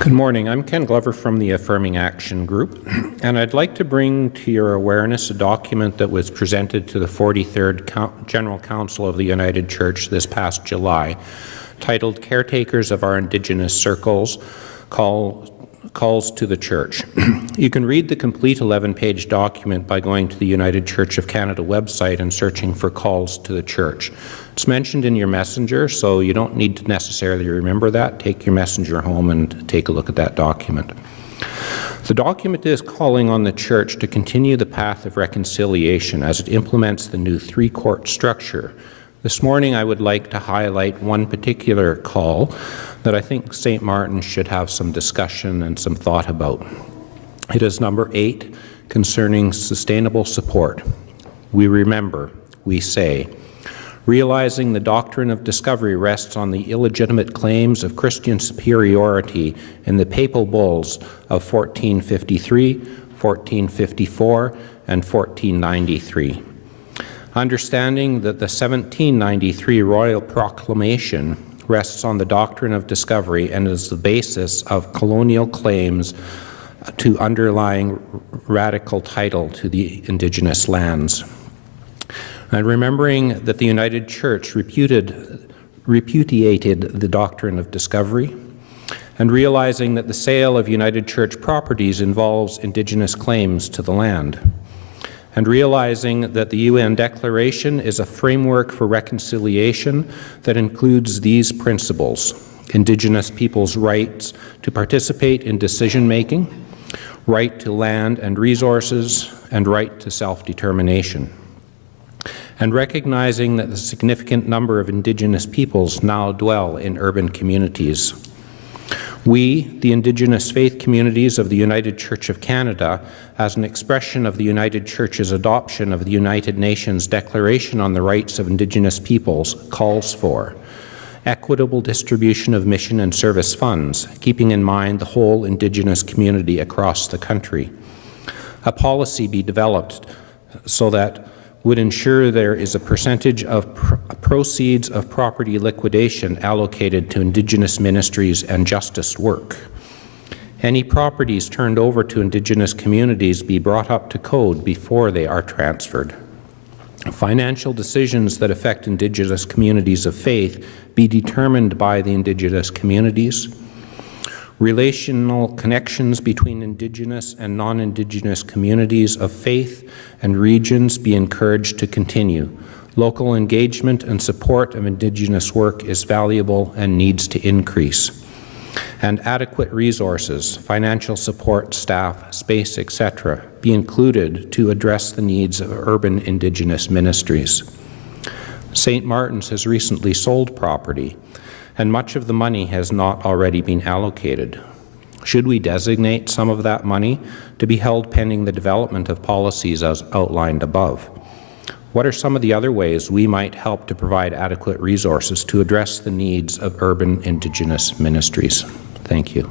Good morning. I'm Ken Glover from the Affirming Action Group, and I'd like to bring to your awareness a document that was presented to the 43rd General Council of the United Church this past July, titled Caretakers of Our Indigenous Circles, Calls to the Church. You can read the complete 11-page document by going to the United Church of Canada website and searching for Calls to the Church. It's mentioned in your messenger, so you don't need to necessarily remember that. Take your messenger home and take a look at that document. The document is calling on the Church to continue the path of reconciliation as it implements the new three-court structure. This morning I would like to highlight one particular call that I think St. Martin should have some discussion and some thought about. It is number 8, concerning sustainable support. We remember, we say, realizing the doctrine of discovery rests on the illegitimate claims of Christian superiority in the papal bulls of 1453, 1454, and 1493. Understanding that the 1793 Royal Proclamation rests on the doctrine of discovery and is the basis of colonial claims to underlying radical title to the Indigenous lands. And remembering that the United Church repudiated the doctrine of discovery, and realizing that the sale of United Church properties involves Indigenous claims to the land, and realizing that the UN Declaration is a framework for reconciliation that includes these principles: Indigenous peoples' rights to participate in decision-making, right to land and resources, and right to self-determination. And recognizing that the significant number of Indigenous peoples now dwell in urban communities. We, the Indigenous faith communities of the United Church of Canada, as an expression of the United Church's adoption of the United Nations Declaration on the Rights of Indigenous Peoples, calls for equitable distribution of mission and service funds, keeping in mind the whole Indigenous community across the country. A policy be developed so that would ensure there is a percentage of proceeds of property liquidation allocated to Indigenous ministries and justice work. Any properties turned over to Indigenous communities be brought up to code before they are transferred. Financial decisions that affect Indigenous communities of faith be determined by the Indigenous communities. Relational connections between Indigenous and non-Indigenous communities of faith and regions be encouraged to continue. Local engagement and support of Indigenous work is valuable and needs to increase. And adequate resources, financial support, staff, space, etc., be included to address the needs of urban Indigenous ministries. St. Martin's has recently sold property, and much of the money has not already been allocated. Should we designate some of that money to be held pending the development of policies as outlined above? What are some of the other ways we might help to provide adequate resources to address the needs of urban Indigenous ministries? Thank you.